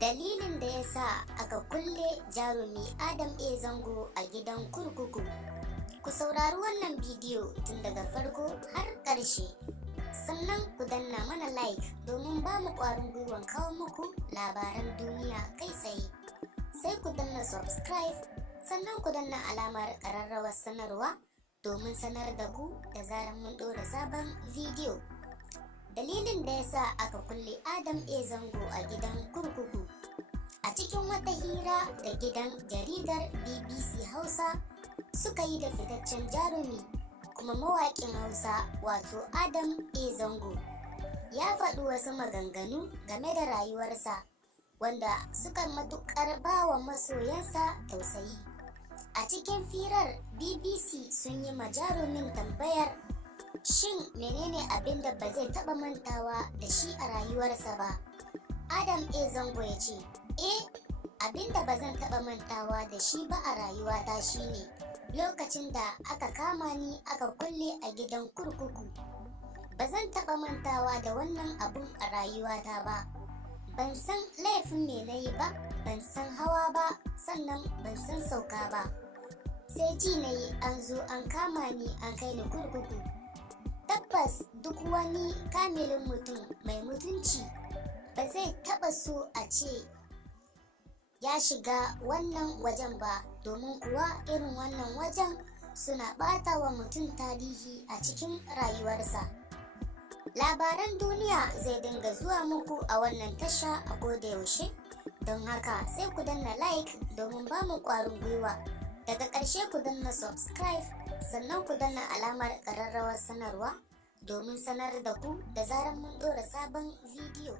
Dalilin da ya sa aka kulle jarumi Adam A. Zango a gidan kurkuku. Ku saurari wannan bidiyo tun daga farko har ƙarshe. Sannan ku danna mana like domin ba mu ƙwarin gwiwan kawo muku labaran duniya kai tsaye. Sai ku danna subscribe, sannan ku danna alamar ƙararrawar sanarwa domin sanar da ku da zarar mun ɗora sabon bidiyo. Dalilin da ya sa aka kulle Adam A. Zango a gidan kurkuku. A cikin wata hira da gidan jaridar BBC Hausa suka yi da fitaccen jarumi kuma mawaƙin Hausa wato Adam A. Zango, ya faɗi wasu maganganu game da rayuwarsa wanda suka matuƙar ba wa masoyansa tausayi. A cikin firar, BBC sun yi ma jarumin tambayar shin menene abin da ba zai taɓa mantawa da shi a rayuwarsa ba. Adam A. Zango ya ce, abin da ba zan taɓa mantawa da shi ba a rayuwata shine lokacin da aka kama ni aka kulle a gidan kurkuku. Ba zan taɓa mantawa da wannan abun a rayuwata ba. Ban san laifin me na yi ba, ban san hawa ba, sannan ban san sauka ba. Sai ji na yi an zo an kama ni an kai ni kurkuku. Tabbas duk wani kamilin mutum mai mutunci ba zai taɓa so a ce ya shiga wannan wajen ba, domin kuwa irin wannan wajen suna ɓata wa mutum tarihi a cikin rayuwarsa. Labaran duniya zai dinga zuwa muku a wannan tasha a koda yaushe, don haka sai ku danna like domin ba mu ƙwarin gwiwa. Daga ƙarshe ku danna subscribe, sannan ku danna alamar ƙararrawar sanarwa domin sanar da ku da zarar mun ɗora sabon bidiyo.